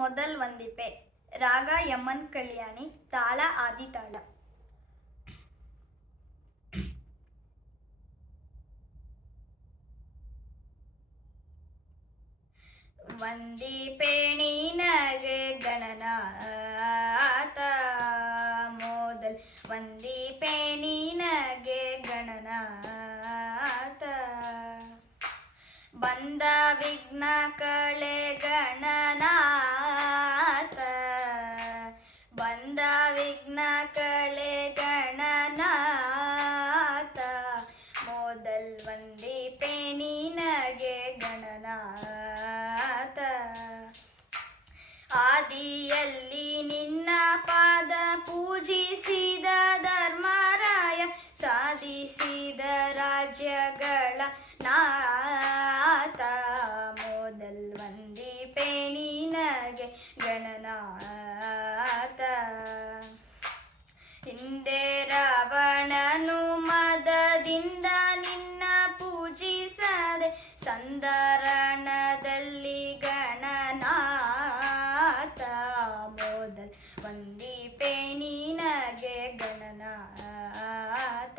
ಮೊದಲ್ ವಂದಿಪೆ. ರಾಗ ಯಮನ್ ಕಲ್ಯಾಣಿ. ತಾಳ ಆದಿತಾಳ. ವಂದಿಪೆ ನಿನಗೆ ಗಣನಾಥ ಮೊದಲ್ ವಂದಿಪೆ ನಿನಗೆ ಗಣನಾಥ ಬಂದ ವಿಘ್ನ ಕಳೆ ಗಣನಾಥ ಬಂದ ವಿಘ್ನ ಕಳೆ ಗಣನಾಥ ಮೊದಲ್ ವಂದಿಪೆ ನಿನಗೆ ಗಣನಾಥ ಆದಿಯಲ್ಲಿ ನಿನ್ನ ಪಾದ ಪೂಜಿಸಿದ ಧರ್ಮರಾಯ ಸಾಧಿಸಿದ ರಾಜ್ಯಗಳ ನಾಥ ಮೊದಲ್ ವಂದಿಪೆ ನಿನಗೆ ಗಣನಾಥ ಹಿಂದೆ ರಾವಣನು ಮದದಿಂದ ನಿನ್ನ ಪೂಜಿಸದೆ ಸಂದರಣದಲ್ಲಿ ಗಣನಾಥ ಮೊದಲ್ ವಂದಿಪೆ ನಿನಗೆ ಗಣನಾಥ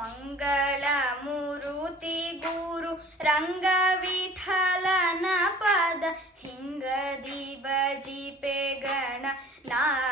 ಮಂಗಳ ಮೂರುತಿ ಗುರು ರಂಗ ವಿಠಲನ ಪದ ಹಿಂಗದಿ ಬಜಿಪೆ ಗಣನಾಥ